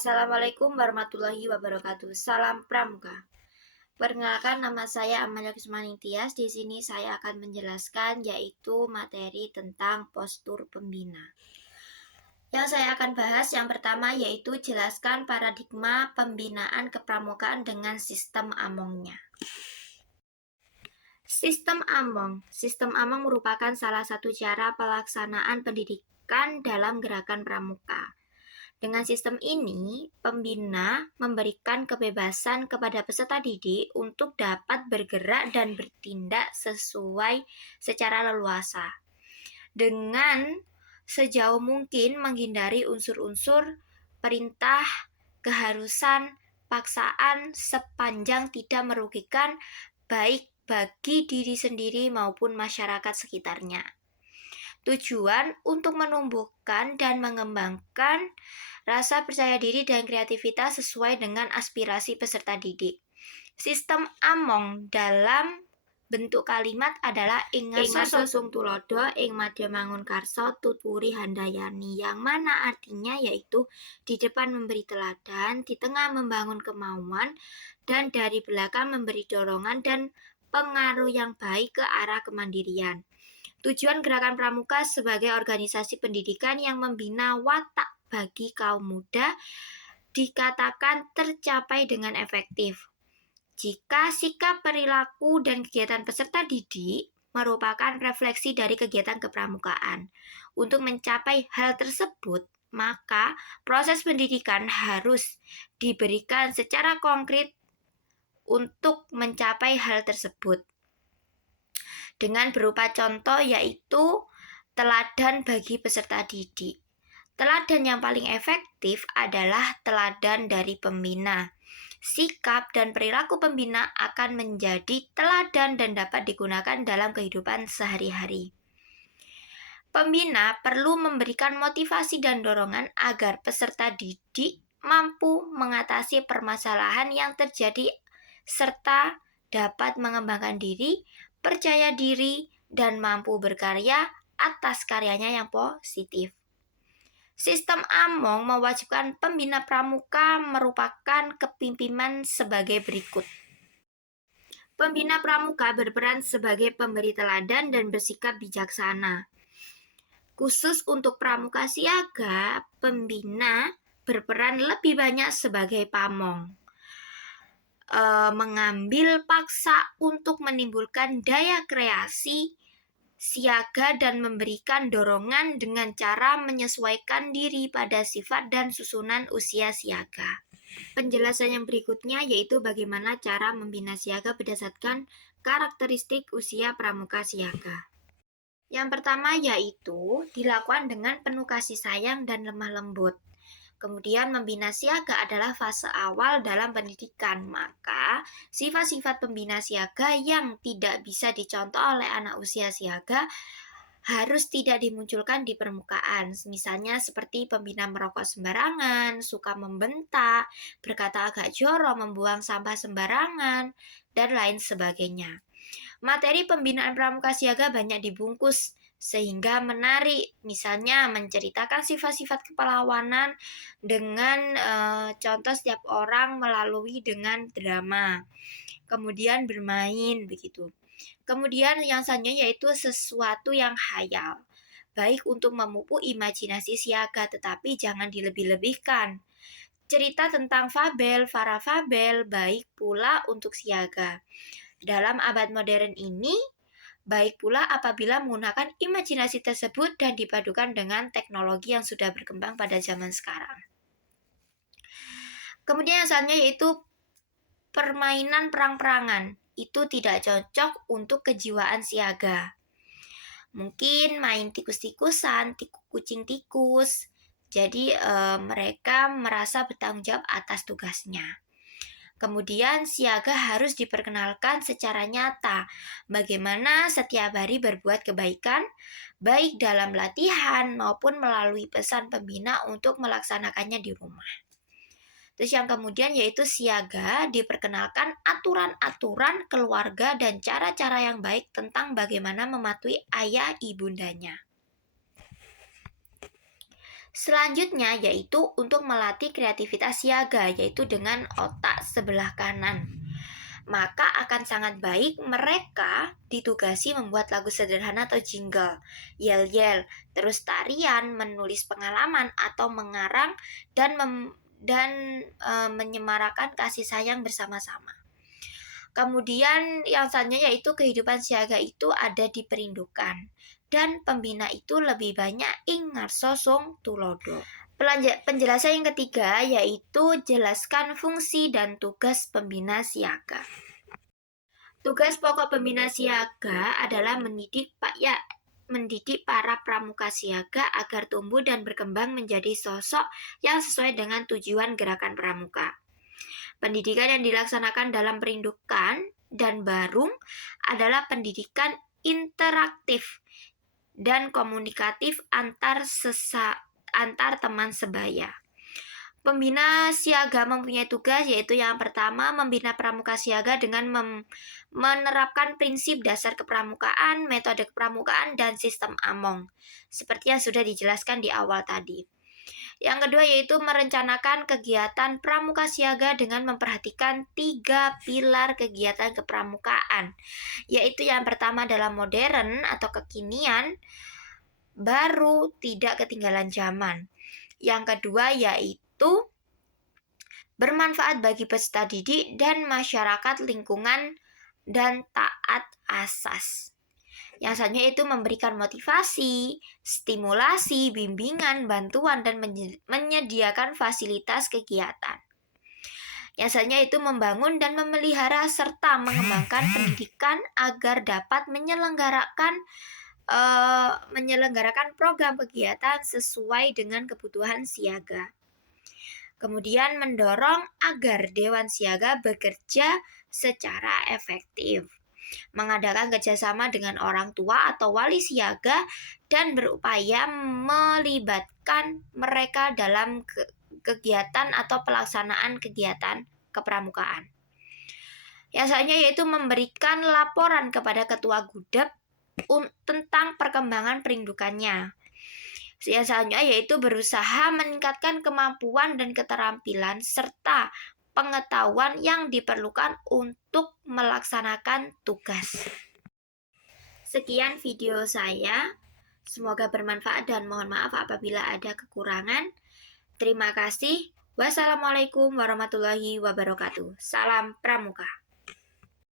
Assalamualaikum warahmatullahi wabarakatuh. Salam Pramuka. Perkenalkan, nama saya Amalia Kusmani Tias. Di sini saya akan menjelaskan yaitu materi tentang postur pembina. Yang saya akan bahas yang pertama yaitu jelaskan paradigma pembinaan kepramukaan dengan sistem Amongnya. Sistem Among merupakan salah satu cara pelaksanaan pendidikan dalam gerakan pramuka. Dengan sistem ini, pembina memberikan kebebasan kepada peserta didik untuk dapat bergerak dan bertindak secara leluasa. Dengan sejauh mungkin menghindari unsur-unsur perintah, keharusan, paksaan sepanjang tidak merugikan baik bagi diri sendiri maupun masyarakat sekitarnya. Tujuan untuk menumbuhkan dan mengembangkan rasa percaya diri dan kreativitas sesuai dengan aspirasi peserta didik. Sistem Among dalam bentuk kalimat adalah ing ngaso sung tulodo ing madya mangun karso tutwuri handayani, yang mana artinya yaitu di depan memberi teladan, di tengah membangun kemauan, dan dari belakang memberi dorongan dan pengaruh yang baik ke arah kemandirian. Tujuan Gerakan Pramuka sebagai organisasi pendidikan yang membina watak bagi kaum muda dikatakan tercapai dengan efektif jika sikap, perilaku, dan kegiatan peserta didik merupakan refleksi dari kegiatan kepramukaan. Untuk mencapai hal tersebut, maka proses pendidikan harus diberikan secara konkret untuk mencapai hal tersebut dengan berupa contoh yaitu teladan bagi peserta didik. Teladan yang paling efektif adalah teladan dari pembina. Sikap dan perilaku pembina akan menjadi teladan dan dapat digunakan dalam kehidupan sehari-hari. Pembina perlu memberikan motivasi dan dorongan agar peserta didik mampu mengatasi permasalahan yang terjadi serta dapat mengembangkan diri, percaya diri, dan mampu berkarya atas karyanya yang positif. Sistem Among mewajibkan pembina pramuka merupakan kepemimpinan sebagai berikut. Pembina pramuka berperan sebagai pemberi teladan dan bersikap bijaksana. Khusus untuk pramuka siaga, pembina berperan lebih banyak sebagai pamong. Mengambil paksa untuk menimbulkan daya kreasi siaga dan memberikan dorongan dengan cara menyesuaikan diri pada sifat dan susunan usia siaga. Penjelasan yang berikutnya yaitu bagaimana cara membina siaga berdasarkan karakteristik usia pramuka siaga. Yang pertama yaitu dilakukan dengan penuh kasih sayang dan lemah lembut. Kemudian membina siaga adalah fase awal dalam pendidikan, maka sifat-sifat pembina siaga yang tidak bisa dicontoh oleh anak usia siaga harus tidak dimunculkan di permukaan. Misalnya seperti pembina merokok sembarangan, suka membentak, berkata agak jorok, membuang sampah sembarangan, dan lain sebagainya. Materi pembinaan pramuka siaga banyak dibungkus sehingga menarik, misalnya menceritakan sifat-sifat kepahlawanan dengan contoh setiap orang melalui dengan drama, kemudian bermain begitu. Kemudian yang selanjutnya yaitu sesuatu yang hayal, baik untuk memupuk imajinasi siaga tetapi jangan dilebih-lebihkan. Cerita tentang fabel, parafabel baik pula untuk siaga. Dalam abad modern ini, baik pula apabila menggunakan imajinasi tersebut dan dipadukan dengan teknologi yang sudah berkembang pada zaman sekarang. Kemudian yang selanjutnya yaitu permainan perang-perangan. Itu tidak cocok untuk kejiwaan siaga. Mungkin main tikus-tikusan, kucing tikus. Jadi mereka merasa bertanggung jawab atas tugasnya. Kemudian siaga harus diperkenalkan secara nyata bagaimana setiap hari berbuat kebaikan, baik dalam latihan maupun melalui pesan pembina untuk melaksanakannya di rumah. Terus yang kemudian yaitu siaga diperkenalkan aturan-aturan keluarga dan cara-cara yang baik tentang bagaimana mematuhi ayah ibundanya. Selanjutnya yaitu untuk melatih kreativitas siaga, yaitu dengan otak sebelah kanan. Maka akan sangat baik mereka ditugasi membuat lagu sederhana atau jingle, yel-yel, terus tarian, menulis pengalaman atau mengarang dan menyemarakan kasih sayang bersama-sama. Kemudian yang selanjutnya yaitu kehidupan siaga itu ada di perindukan dan pembina itu lebih banyak ing ngarsa sung tulodo. Penjelasan yang ketiga yaitu jelaskan fungsi dan tugas pembina siaga. Tugas pokok pembina siaga adalah mendidik para pramuka siaga agar tumbuh dan berkembang menjadi sosok yang sesuai dengan tujuan gerakan pramuka. Pendidikan yang dilaksanakan dalam perindukan dan barung adalah pendidikan interaktif dan komunikatif antar teman sebaya. Pembina siaga mempunyai tugas yaitu yang pertama membina pramuka siaga dengan menerapkan prinsip dasar kepramukaan, metode kepramukaan, dan sistem among seperti yang sudah dijelaskan di awal tadi. Yang kedua yaitu merencanakan kegiatan pramuka siaga dengan memperhatikan 3 pilar kegiatan kepramukaan, yaitu yang pertama adalah modern atau kekinian, baru, tidak ketinggalan zaman. Yang kedua yaitu bermanfaat bagi peserta didik dan masyarakat lingkungan dan taat asas. Yang selanjutnya itu memberikan motivasi, stimulasi, bimbingan, bantuan, dan menyediakan fasilitas kegiatan. Yang selanjutnya itu membangun dan memelihara serta mengembangkan pendidikan agar dapat menyelenggarakan program kegiatan sesuai dengan kebutuhan siaga. Kemudian mendorong agar Dewan Siaga bekerja secara efektif, mengadakan kerjasama dengan orang tua atau wali siaga dan berupaya melibatkan mereka dalam kegiatan atau pelaksanaan kegiatan kepramukaan. Yang selanjutnya yaitu memberikan laporan kepada ketua gudeg tentang perkembangan perindukannya. Yang selanjutnya yaitu berusaha meningkatkan kemampuan dan keterampilan serta pengetahuan yang diperlukan untuk melaksanakan tugas. Sekian video saya. Semoga bermanfaat dan mohon maaf apabila ada kekurangan. Terima kasih. Wassalamualaikum warahmatullahi wabarakatuh. Salam Pramuka.